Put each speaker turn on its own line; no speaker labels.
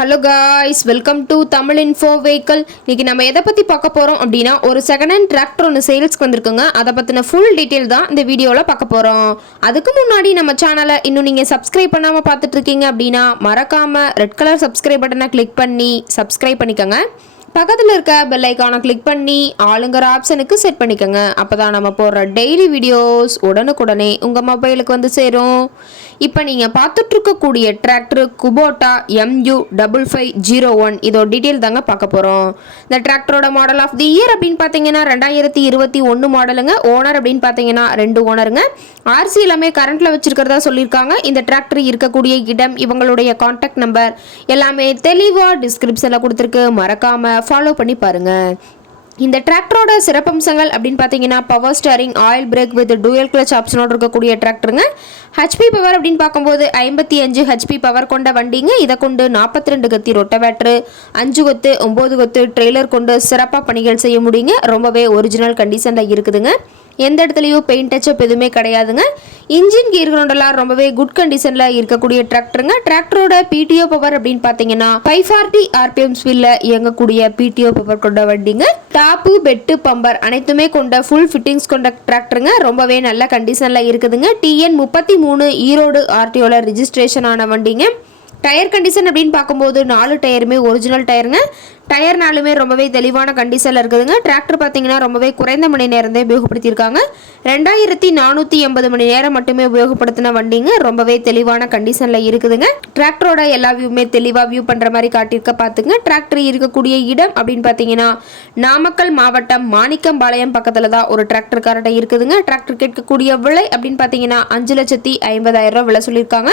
Hello guys welcome to Tamil info vehicle இன்றைக்கி நம்ம எதை பற்றி பார்க்க போகிறோம் அப்படின்னா ஒரு செகண்ட் ஹேண்ட் டிராக்டர் ஒன்று சேல்ஸ்க்கு வந்திருக்குங்க. அதை பற்றின ஃபுல் டீட்டெயில் தான் இந்த வீடியோவில் பார்க்க போகிறோம் அதுக்கு முன்னாடி நம்ம சேனலை இன்னும் நீங்கள் சப்ஸ்கிரைப் பண்ணாமல் பார்த்துட்ருக்கீங்க அப்படின்னா மறக்காமல் ரெட் கலர் சப்ஸ்கிரைப் பட்டனை கிளிக் பண்ணி சப்ஸ்கிரைப் பண்ணிக்கோங்க. பக்கத்தில் இருக்க பெல் ஐக்கானை கிளிக் பண்ணி ஆளுங்கிற ஆப்ஷனுக்கு செட் பண்ணிக்கோங்க. அப்போ தான் நம்ம போடுற டெய்லி வீடியோஸ் உடனுக்குடனே உங்கள் மொபைலுக்கு வந்து சேரும். இப்போ நீங்கள் பார்த்துட்ருக்கக்கூடிய tractor Kubota MU double five zero one இதோட டீட்டெயில் தாங்க பார்க்க போகிறோம் இந்த டிராக்டரோட மாடல் ஆஃப் தி இயர் அப்படின்னு பார்த்தீங்கன்னா ரெண்டாயிரத்தி இருபத்தி ஒன்று மாடலுங்க ஓனர் அப்படின்னு பார்த்தீங்கன்னா ரெண்டு ஓனருங்க ஆர்சி எல்லாமே கரண்ட்டில் வச்சுருக்கிறதா சொல்லியிருக்காங்க. இந்த டிராக்டர் இருக்கக்கூடிய இடம் இவங்களுடைய காண்டாக்ட் நம்பர் எல்லாமே தெளிவாக டிஸ்கிரிப்ஷனில் கொடுத்துருக்கு. மறக்காமல் ஃபாலோ பண்ணி பாருங்கள் இந்த டிராக்டரோட சிறப்பம்சங்கள் அப்படின்னு பார்த்தீங்கன்னா power steering oil brake with dual clutch ஆப்ஷனோடு இருக்கக்கூடிய டிராக்டருங்க ஹெச்பி பவர் அப்படின்னு பார்க்கும்போது ஐம்பத்தி அஞ்சு ஹெச்பி பவர் கொண்ட வண்டிங்க. இதை கொண்டு நாற்பத்தி ரெண்டு கத்தி ரொட்டவேட்ரு அஞ்சு கொத்து ஒம்பது கொத்து ட்ரெய்லர் கொண்டு சிறப்பாக பணிகள் செய்ய முடியுங்க. ரொம்பவே ஒரிஜினல் கண்டிஷனில் இருக்குதுங்க. எந்த இடத்துலையும் பெயிண்ட் டச்சப் எதுவுமே கிடையாதுங்க. இன்ஜின் கீர்கிரவுண்டெல்லாம் ரொம்பவே குட் கண்டிஷனில் இருக்கக்கூடிய டிராக்டருங்க டிராக்டரோட பிடிஓ பவர் அப்படின்னு பார்த்தீங்கன்னா ஃபைவ் ஃபார்ட்டி ஆர்பிஎம் ஸ்பீடில் இயங்கக்கூடிய பிடிஓ பவர் கொண்ட வண்டிங்க. டாப்பு பெட்டு பம்பர் அனைத்துமே கொண்ட ஃபுல் ஃபிட்டிங்ஸ் கொண்ட டிராக்டருங்க ரொம்பவே நல்ல கண்டிஷனில் இருக்குதுங்க. டிஎன் முப்பத்தி மூணு ஈரோடு ஆர்டிஓவில் ரிஜிஸ்ட்ரேஷன் ஆன வண்டிங்க. டயர் கண்டிஷன் அப்படின்னு பார்க்கும்போது நாலு டயருமே ஒரிஜினல் டயருங்க. டயர் நாலுமே ரொம்பவே தெளிவான கண்டிஷனில் இருக்குதுங்க. டிராக்டர் பார்த்தீங்கன்னா ரொம்பவே குறைந்த மணி நேரம் தான் உபயோகப்படுத்தியிருக்காங்க. ரெண்டாயிரத்தி நானூற்றி எண்பது மணி நேரம் மட்டுமே உபயோகப்படுத்தின வண்டிங்க. ரொம்பவே தெளிவான கண்டிஷனில் இருக்குதுங்க. டிராக்டரோட எல்லா வியூமே தெளிவாக வியூ பண்ணுற மாதிரி காட்டியிருக்க பார்த்துங்க டிராக்டர் இருக்கக்கூடிய இடம் அப்படின்னு பார்த்தீங்கன்னா நாமக்கல் மாவட்டம் மாணிக்கம்பாளையம் பக்கத்தில் தான் ஒரு டிராக்டர் கார்ட்டை இருக்குதுங்க. டிராக்டர் கேட்கக்கூடிய விலை அப்படின்னு பார்த்தீங்கன்னா அஞ்சு லட்சத்தி ஐம்பதாயிரம் ரூபா விலை சொல்லியிருக்காங்க.